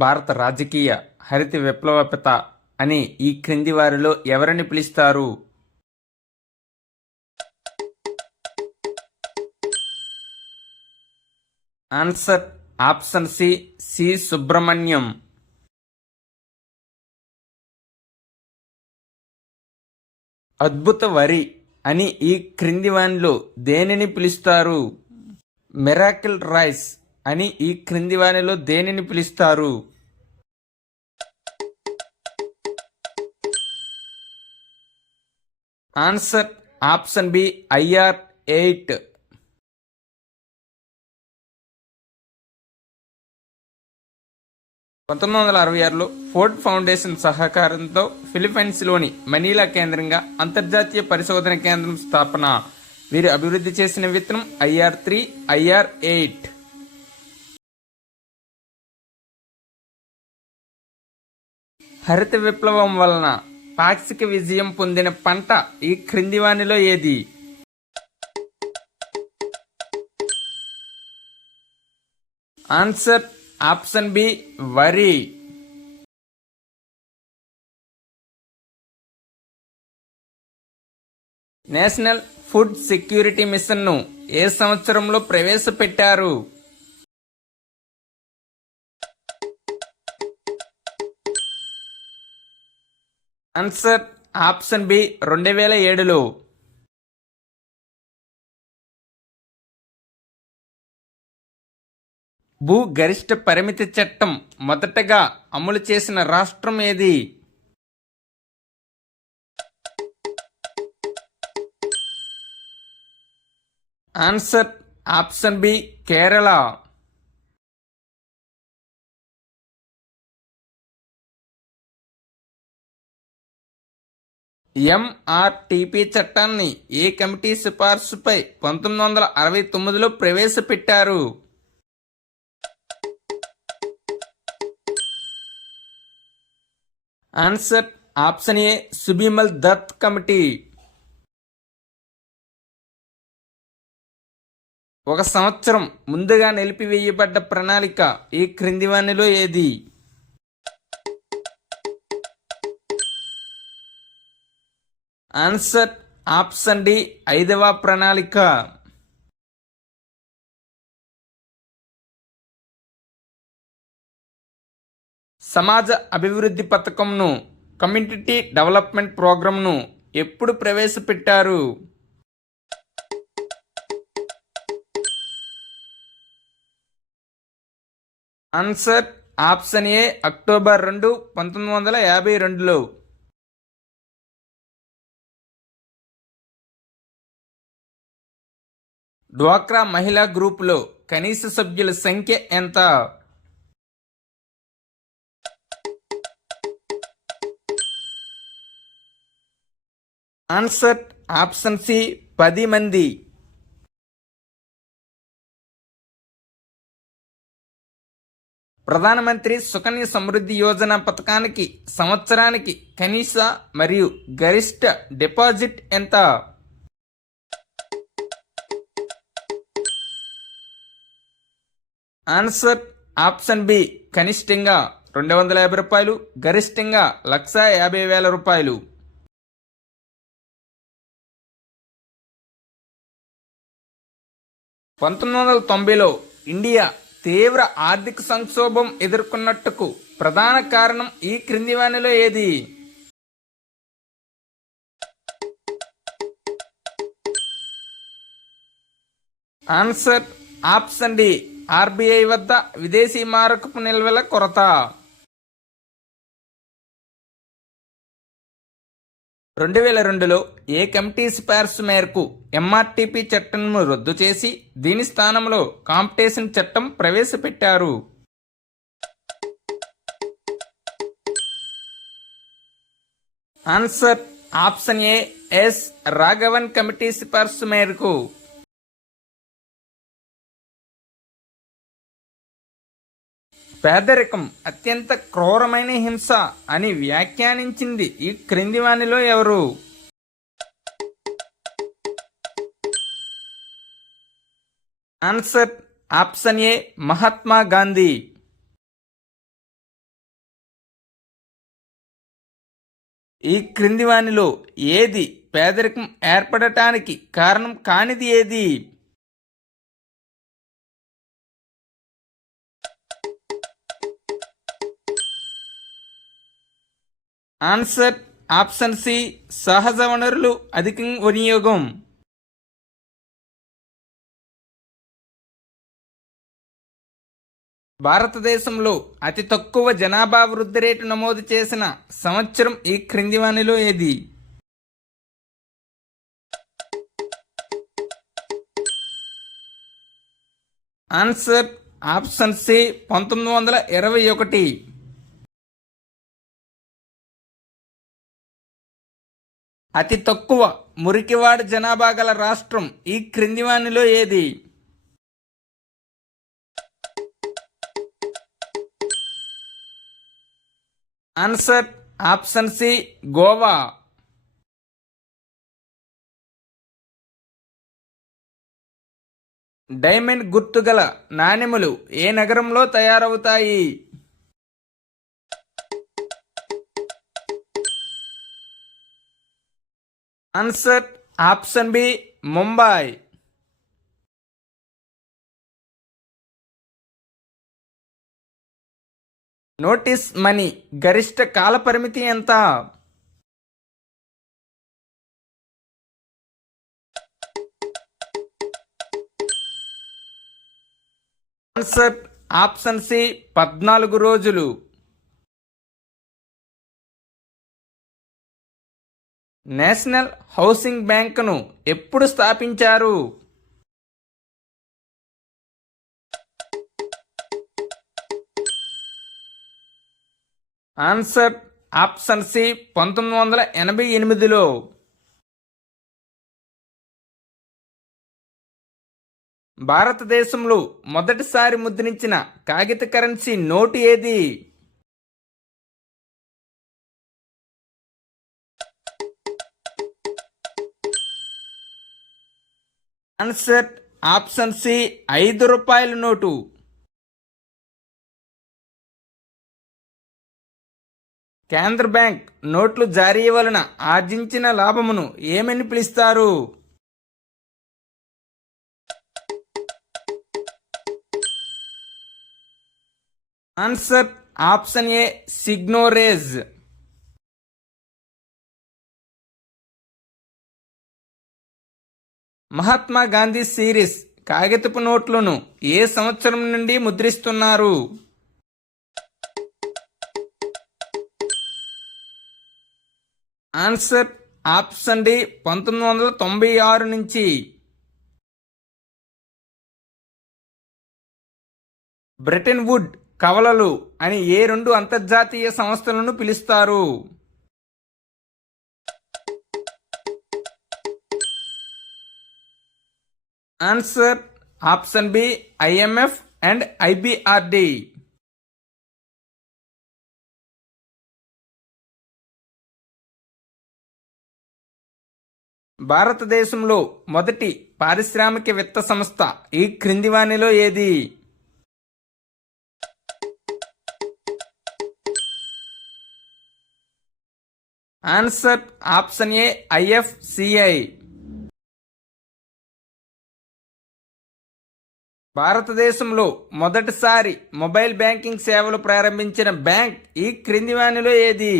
భారత రాజకీయ హరిత విప్లవపిత అని ఈ క్రింది వారిలో ఎవరిని పిలుస్తారు? Answer option C, C Subramaniam. అద్భుత వరి అని ఈ క్రింది వానిలో దేనిని పిలుస్తారు? మిరాకిల్ రైస్ అని ఈ క్రింది వానిలో దేనిని పిలుస్తారు? Answer option B, IR-8. 1966లో ఫోర్డ్ ఫౌండేషన్ సహకారంతో ఫిలిప్పైన్స్లోని మనీలా కేంద్రంగా అంతర్జాతీయ పరిశోధన కేంద్రం స్థాపన. వీరు అభివృద్ధి చేసిన విత్తనం IR-3, IR-8. హరిత విప్లవం వలన పాక్షిక విజయం పొందిన పంట ఈ క్రింది వానిలో ఏది? ఆన్సర్ ఆప్షన్ బి, వరి. నేషనల్ ఫుడ్ సెక్యూరిటీ మిషన్ను ఏ సంవత్సరంలో ప్రవేశపెట్టారు? ఆన్సర్ ఆప్షన్ బి, 2007లో. భూ గరిష్ట పరిమితి చట్టం మొదటగా అమలు చేసిన రాష్ట్రం ఏది? Answer option B, Kerala. MRTP చట్టాన్ని ఏ కమిటీ సిఫార్సుపై 1969లో ప్రవేశపెట్టారు? Answer option A, Subimal Dutt committee. ఒక సంవత్సరం ముందుగా నిలిపివేయబడ్డ ప్రణాళిక ఈ క్రింది వానిలో ఏది? ఆన్సర్ ఆప్షన్ డి, 5వ ప్రణాళిక. సమాజ అభివృద్ధి పథకంను, కమ్యూనిటీ డెవలప్మెంట్ ప్రోగ్రామ్ను ఎప్పుడు ప్రవేశపెట్టారు? Answer option A, October 2, 1952లో. డ్వాక్రా మహిళా గ్రూపులో కనీస సభ్యుల సంఖ్య ఎంత? ఆన్సర్ ఆప్షన్ సి, 10 మంది. ప్రధానమంత్రి సుకన్య సమృద్ధి యోజన పథకానికి సంవత్సరానికి కనీస మరియు గరిష్ట డిపాజిట్ ఎంత? ఆన్సర్ ఆప్షన్ బి, కనిష్టంగా 250 రూపాయలు, గరిష్టంగా 1,50,000 రూపాయలు. 1990లో ఇండియా తీవ్ర ఆర్థిక సంక్షోభం ఎదుర్కొన్నట్టుకు ప్రధాన కారణం ఈ క్రింది వానిలో ఏది? ఆన్సర్ ఆప్షన్ డి, RBI వద్ద విదేశీ మారకపు నిల్వల కొరత. 2002లో ఏ కమిటీ సిఫార్సు మేరకు MRTP చట్టంను రద్దు చేసి దీని స్థానంలో కాంపిటీషన్ చట్టం ప్రవేశపెట్టారు? Answer option A, S Raghavan committee సిఫార్సు మేరకు. పేదరికం అత్యంత క్రూరమైన హింస అని వ్యాఖ్యానించింది ఈ క్రింది వానిలో ఎవరు? Answer option A, Mahatma Gandhi. ఈ క్రింది వానిలో ఏది పేదరికం ఏర్పడటానికి కారణం కానిది ఏది? ఆన్సర్ ఆప్షన్ సి, సహజ వనరులు అధిక వినియోగం. భారతదేశంలో అతి తక్కువ జనాభా వృద్ధి రేటు నమోదు చేసిన సంవత్సరం ఈ క్రింది వానిలో ఏది? Answer option C, 1921. అతి తక్కువ మురికివాడ జనాభా గల రాష్ట్రం ఈ క్రింది వానిలో ఏది? Answer option C, Goa. Diamond గుర్తుగల నాణెములు ఏ నగరంలో తయారవుతాయి? Answer option B, Mumbai. Notice money గరిష్ట కాల పరిమితి ఎంత? ఆన్సర్ ఆప్షన్ సి, 14 రోజులు. నేషనల్ హౌసింగ్ బ్యాంకును ఎప్పుడు స్థాపించారు? ఆన్సర్ ఆప్షన్ సి, 1988లో. భారతదేశంలో మొదటిసారి ముద్రించిన కాగిత కరెన్సీ నోటు ఏది? ఆన్సర్ ఆప్షన్ సి, 5 రూపాయల నోటు. కేంద్ర బ్యాంక్ నోట్లు జారీ వలన ఆర్జించిన లాభమును ఏమని పిలుస్తారు? Answer option A, seigniorage. Mahatma Gandhi series కాగితపు నోట్లను ఏ సంవత్సరం నుండి ముద్రిస్తున్నారు? ఆన్సర్ ఆప్షన్ డి, 1996 నుంచి. బ్రెటన్ వుడ్ కవలలు అని ఏ 2 అంతర్జాతీయ సంస్థలను పిలుస్తారు? Answer option B, IMF and IBRD. భారతదేశంలో మొదటి పారిశ్రామికవేత్త సంస్థ ఈ క్రింది వానిలో ఏది? ఆన్సర్ ఆప్షన్ ఏ, IFCI. భారతదేశంలో మొదటిసారి మొబైల్ బ్యాంకింగ్ సేవలు ప్రారంభించిన బ్యాంక్ ఈ క్రింది వానిలో ఏది?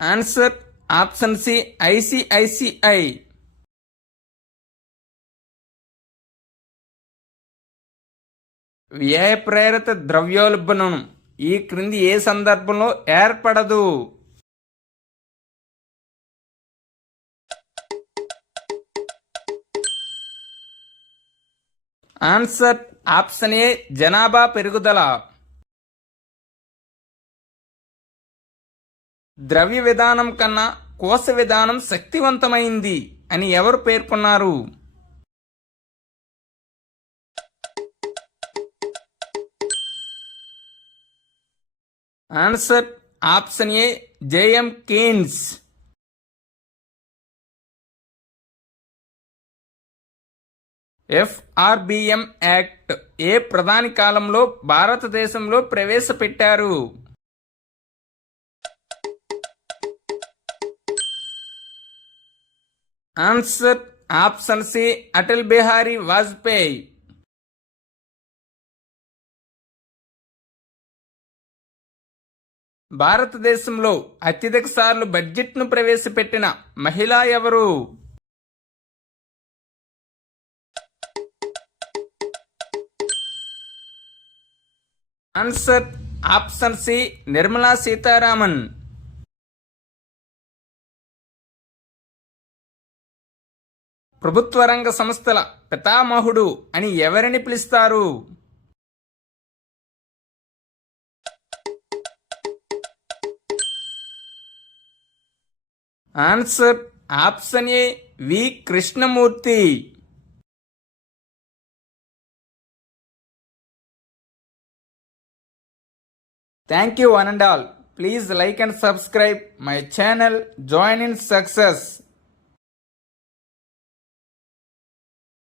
Answer option C, ICICI. వ్యయ ప్రేరిత ద్రవ్యోల్బణం ఈ క్రింది ఏ సందర్భంలో ఏర్పడదు? ఆన్సర్ ఆప్షన్ ఏ, జనాభా పెరుగుదల. ద్రవ్య విధానం కన్నా కోశ విధానం శక్తివంతమైంది అని ఎవరు పేర్కొన్నారు? Answer option A, JM Keynes. FRBM act ఏ ప్రధాని కాలంలో భారతదేశంలో ప్రవేశపెట్టారు? Answer option C Atal Bihari Vajpayee. భారతదేశంలో అత్యధిక సార్లు బడ్జెట్ను ప్రవేశపెట్టిన మహిళ ఎవరు? Answer option C Nirmala Sitharaman. ప్రభుత్వ రంగ సంస్థల పితామహుడు అని ఎవరిని పిలుస్తారు? Answer option A V Krishnamurthy. Thank you one and all. Please like and subscribe my channel. Join in success.